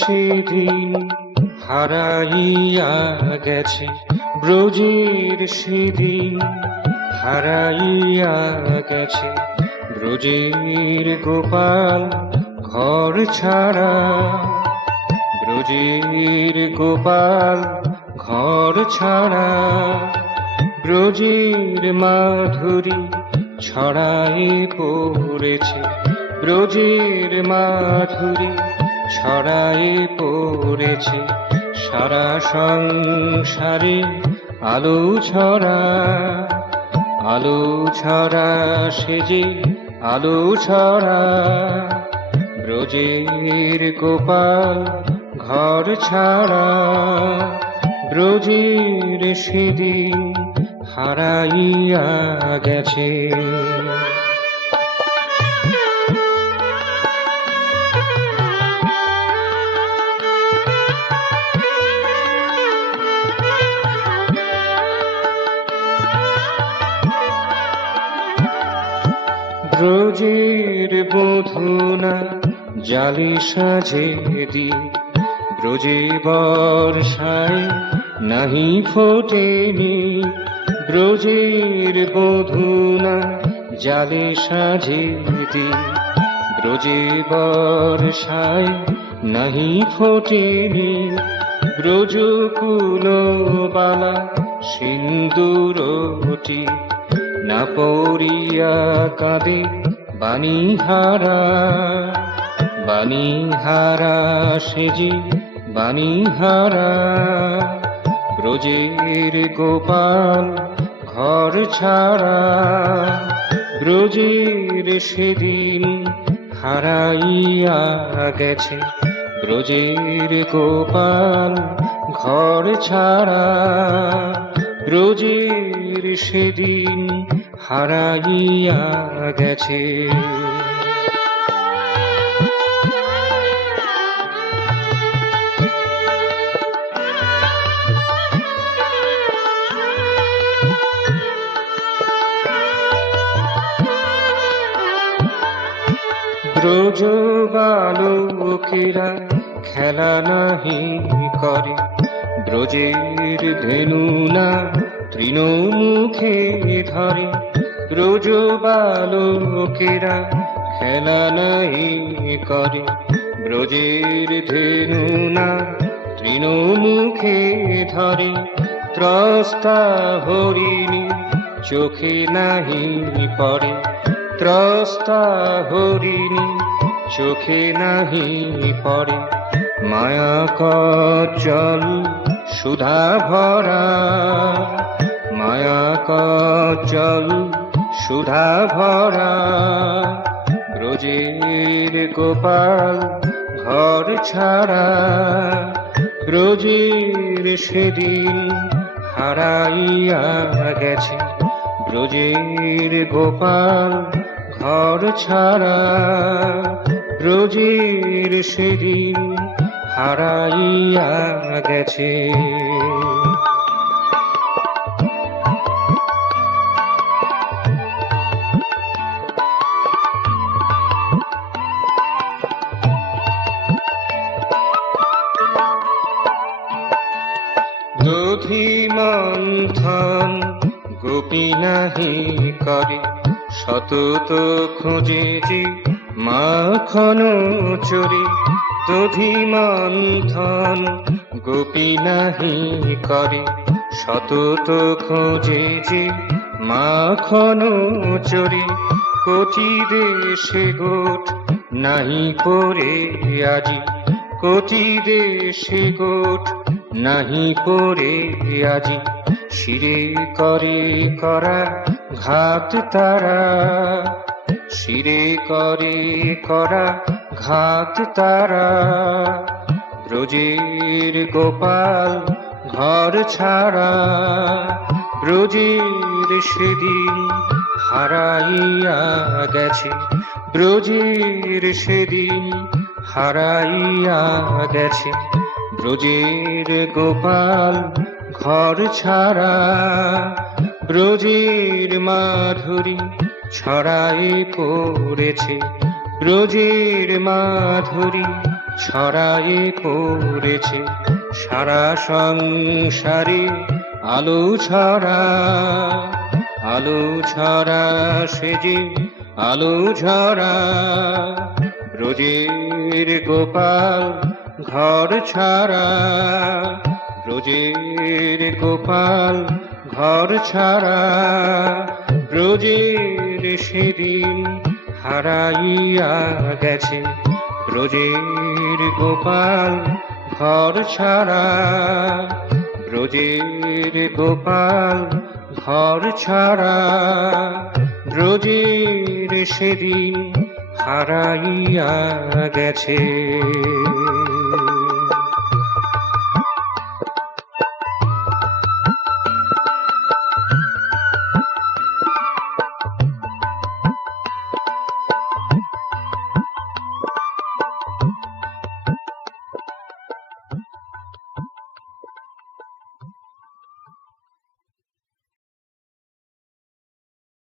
সেদিন হারাইয়া গেছে, ব্রজের সেদিন হারাইয়া গেছে, ব্রজের গোপাল ঘর ছাড়া, ব্রজের গোপাল ঘর ছাড়া, ব্রজের মাধুরী ছড়ায়ে পড়েছে, ব্রজের মাধুরী ছড়ায়ে পড়েছে, সারা সংসারে আলো ছড়া, আলো ছড়া সেজে আলো ছড়া, ব্রজের গোপাল ঘর ছাড়া, ব্রজের সেদিন হারাইয়া গেছে। ব্রজের বধূনা জালি সাজে দি, ব্রজে বর্ষায় নাহি ফোটেনি, ব্রজের বধূনা জালে সাজে দি, ব্রজে বর্ষায় নাহি ফোটেনি, ব্রজকুল বালা সিন্দুরটি না পড়িয়া কাঁদে বাণীহারা, বাণীহারা সেজে বাণীহারা, ব্রজের গোপাল ঘর ছাড়া, ব্রজের সেদিন হারাইয়া গেছে, ব্রজের গোপাল ঘর ছাড়া, ব্রজের সেদিন হারাইয়া গেছে। ব্রজ বালকেরা খেলা নাহি করে, ব্রজের ধেনু না তৃণমুখে ধরে, ব্রজ বালকেরা খেলা নাহি করে, ব্রজের ধেনু না তৃণমুখে ধরে, ত্রস্তা হরিণী চোখে নাহি পড়ে, ত্রস্তা হরিণী চোখে নাহি পড়ে, মায়া কজ্জল সুধা ভরা, মায়া কজ্জল সুধা ভরা, ব্রজের গোপাল ঘর ছাড়া, ব্রজের সেদিন হারাইয়া গেছে, ব্রজের গোপাল ঘর ছাড়া, ব্রজের সেদিন হারাইয়া গেছে। দধি মন্থন গোপী নাহি করে, সতত খোঁজে যে মাখন চোরে, দধি মন্থন গোপী নাহি করে, সতত খোঁজে যে মাখন চোরে, কোটি দেশে গোট নাহি পড়ে আজি, কোটি দেশে গোট নাহি পড়ে আজি, শিরে করে করা ঘাত তারা, শিরে করে করা ঘাত তারা, ব্রজের গোপাল ঘর ছাড়া, ব্রজের সেদিন হারাইয়া গেছে, ব্রজের সেদিন হারাইয়া গেছে, ব্রজের গোপাল ঘর ছাড়া, ব্রজের মাধুরী ছড়ায়ে পড়েছে, ব্রজের মাধুরী ছড়ায়ে পড়েছে সারা সংসারে আলো ছড়া, আলো ছড়া সেজে আলো ঝরা। ব্রজের গোপাল ঘর ছাড়া, ব্রজের গোপাল ঘর ছাড়া। ব্রজের সেদিন হারাইয়া গেছে, ব্রজের গোপাল ঘর ছাড়া। ব্রজের গোপাল ঘর ছাড়া, ব্রজের সেদিন হারাইয়া গেছে।